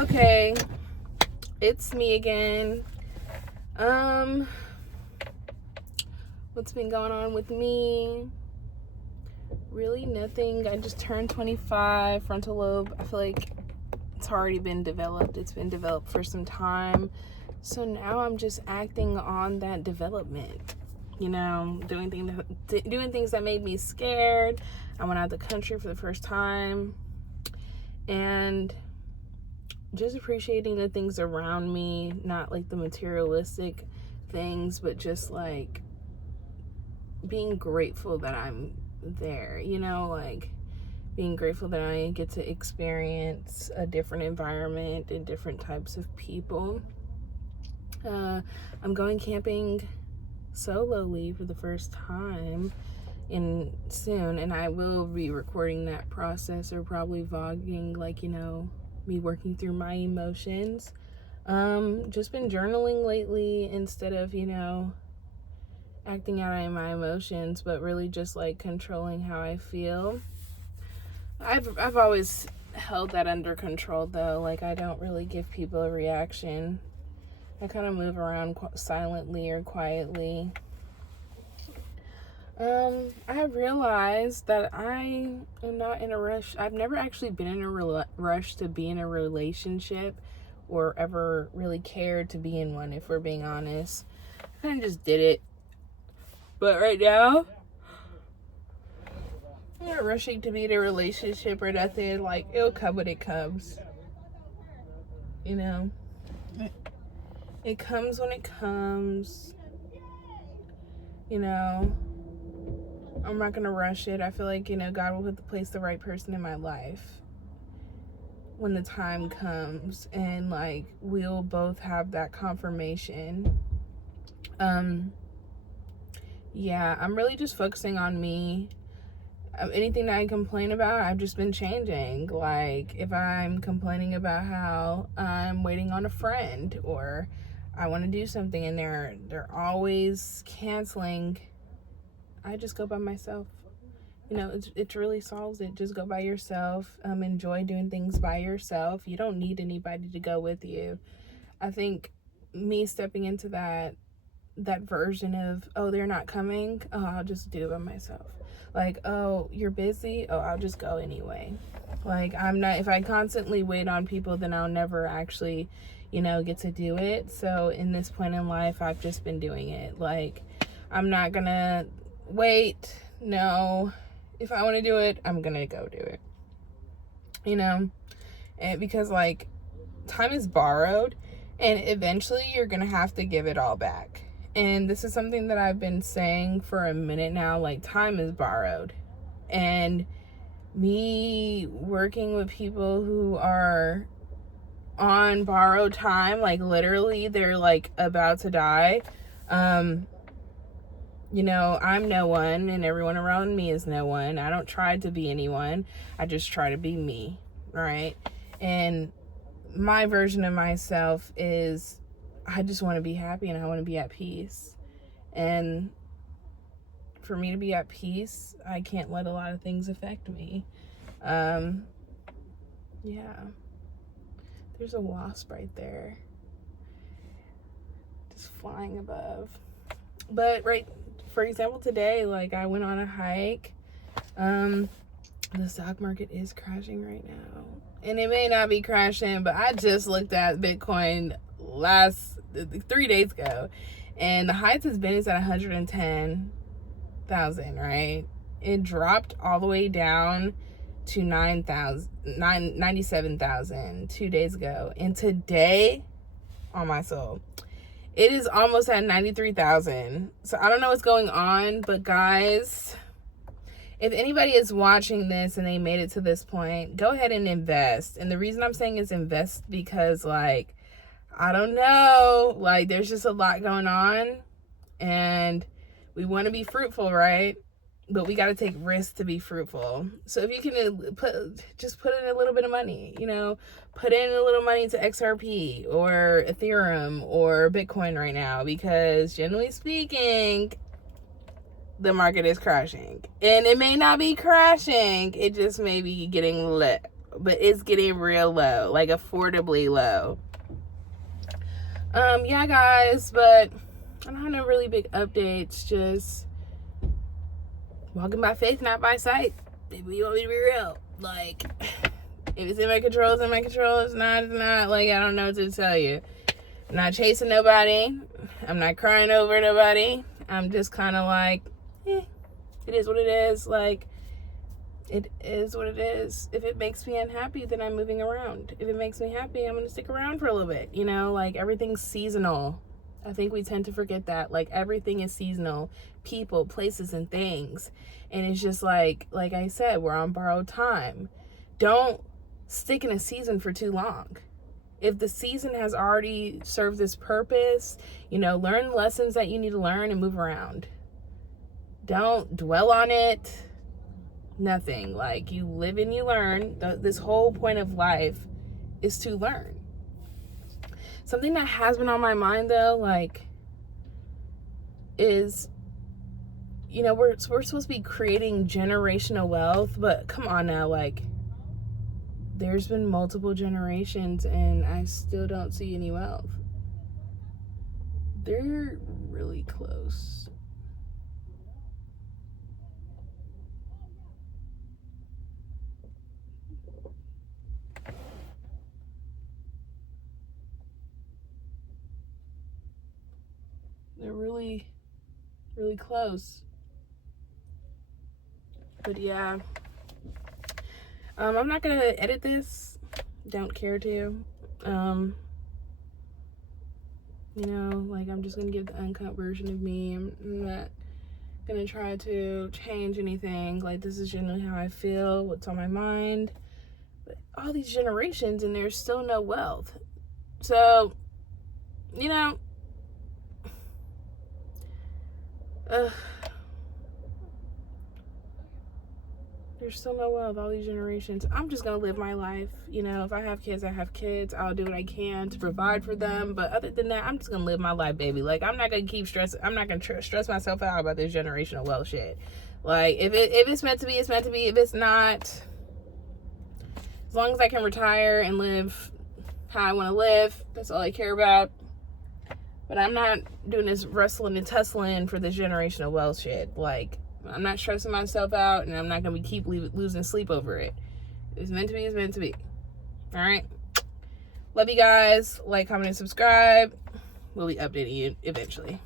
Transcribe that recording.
Okay, it's me again. What's been going on with me? Really nothing. I just turned 25. Frontal lobe, I feel like it's already been developed. It's been developed for some time. So now I'm just acting on that development. You know, doing things that made me scared. I went out of the country for the first time. And just appreciating the things around me, not like the materialistic things, but just like being grateful that I'm there, you know, like being grateful that I get to experience a different environment and different types of people. I'm going camping solely for the first time soon, and I will be recording that process or probably vlogging, like, you know, me working through my emotions. Just been journaling lately instead of, you know, acting out on my emotions, but really just like controlling how I feel. I've always held that under control though. Like, I don't really give people a reaction. I kind of move around silently or quietly. I have realized that I am not in a rush. I've never actually been in a rush to be in a relationship or ever really cared to be in one, if we're being honest. I kind of just did it. But right now, I'm not rushing to be in a relationship or nothing. Like, it'll come when it comes. You know? It comes when it comes. You know? I'm not gonna rush it. I feel like, you know, God will place the right person in my life when the time comes, and like we'll both have that confirmation. Yeah, I'm really just focusing on me. Anything that I complain about, I've just been changing. Like, if I'm complaining about how I'm waiting on a friend or I want to do something and they're always canceling, I just go by myself. You know, it really solves it. Just go by yourself. Enjoy doing things by yourself. You don't need anybody to go with you. I think me stepping into that version of, oh, they're not coming, oh, I'll just do it by myself. Like, oh, you're busy, oh, I'll just go anyway. Like, if I constantly wait on people, then I'll never actually, you know, get to do it. So in this point in life, I've just been doing it. Like, I'm not gonna wait. No, if I want to do it, I'm gonna go do it, you know. And because like time is borrowed, and eventually you're gonna have to give it all back. And this is something that I've been saying for a minute now. Like, time is borrowed, and me working with people who are on borrowed time, like literally they're like about to die. You know, I'm no one and everyone around me is no one. I don't try to be anyone. I just try to be me, right? And my version of myself is, I just want to be happy and I want to be at peace. And for me to be at peace, I can't let a lot of things affect me. Yeah. There's a wasp right there, just flying above. But for example, today, like, I went on a hike. The stock market is crashing right now, and it may not be crashing, but I just looked at Bitcoin 3 days ago, and the highest it's been is at 110,000, right? It dropped all the way down to 97,000 2 days ago, and today, on my soul, it is almost at 93,000. So I don't know what's going on, but guys, if anybody is watching this and they made it to this point, go ahead and invest. And the reason I'm saying is invest because, like, I don't know, like, there's just a lot going on, and we want to be fruitful, right? But we got to take risks to be fruitful. So if you can put in a little bit of money, you know, put in a little money to XRP or Ethereum or Bitcoin right now, because generally speaking, the market is crashing. And it may not be crashing, it just may be getting lit. but it's getting real low, like affordably low. Yeah, guys, but I don't have no really big updates. Just walking by faith, not by sight. If you want me to be real, like, if it's in my control, it's in my control. It's not, it's not. Like, I don't know what to tell you. I'm not chasing nobody. I'm not crying over nobody. I'm just kind of like, it is what it is. Like, it is what it is. If it makes me unhappy, then I'm moving around. If it makes me happy, I'm going to stick around for a little bit. You know, like, everything's seasonal. I think we tend to forget that. Like, everything is seasonal. People, places, and things. And it's just like I said, we're on borrowed time. Don't stick in a season for too long. If the season has already served this purpose, you know, learn lessons that you need to learn and move around. Don't dwell on it. Nothing. Like, you live and you learn. This whole point of life is to learn. Something that has been on my mind, though, like, is, you know, we're supposed to be creating generational wealth, but come on now, like, there's been multiple generations and I still don't see any wealth. They're really close. They're really, really close. But yeah, I'm not gonna edit this. Don't care to. You know, like, I'm just gonna give the uncut version of me. I'm not gonna try to change anything. Like, this is generally how I feel, what's on my mind. But all these generations and there's still no wealth. So, you know, there's still no wealth, all these generations. I'm just gonna live my life. You know, if I have kids, I have kids. I'll do what I can to provide for them. But other than that, I'm just gonna live my life, baby. Like, I'm not gonna keep stressing. I'm not gonna stress myself out about this generational wealth shit. Like, if it's meant to be, it's meant to be. If it's not, as long as I can retire and live how I want to live, that's all I care about. But I'm not doing this wrestling and tussling for this generational wealth shit. Like, I'm not stressing myself out, and I'm not going to keep losing sleep over it. If it's meant to be, it's meant to be. All right? Love you guys. Like, comment, and subscribe. We'll be updating you eventually.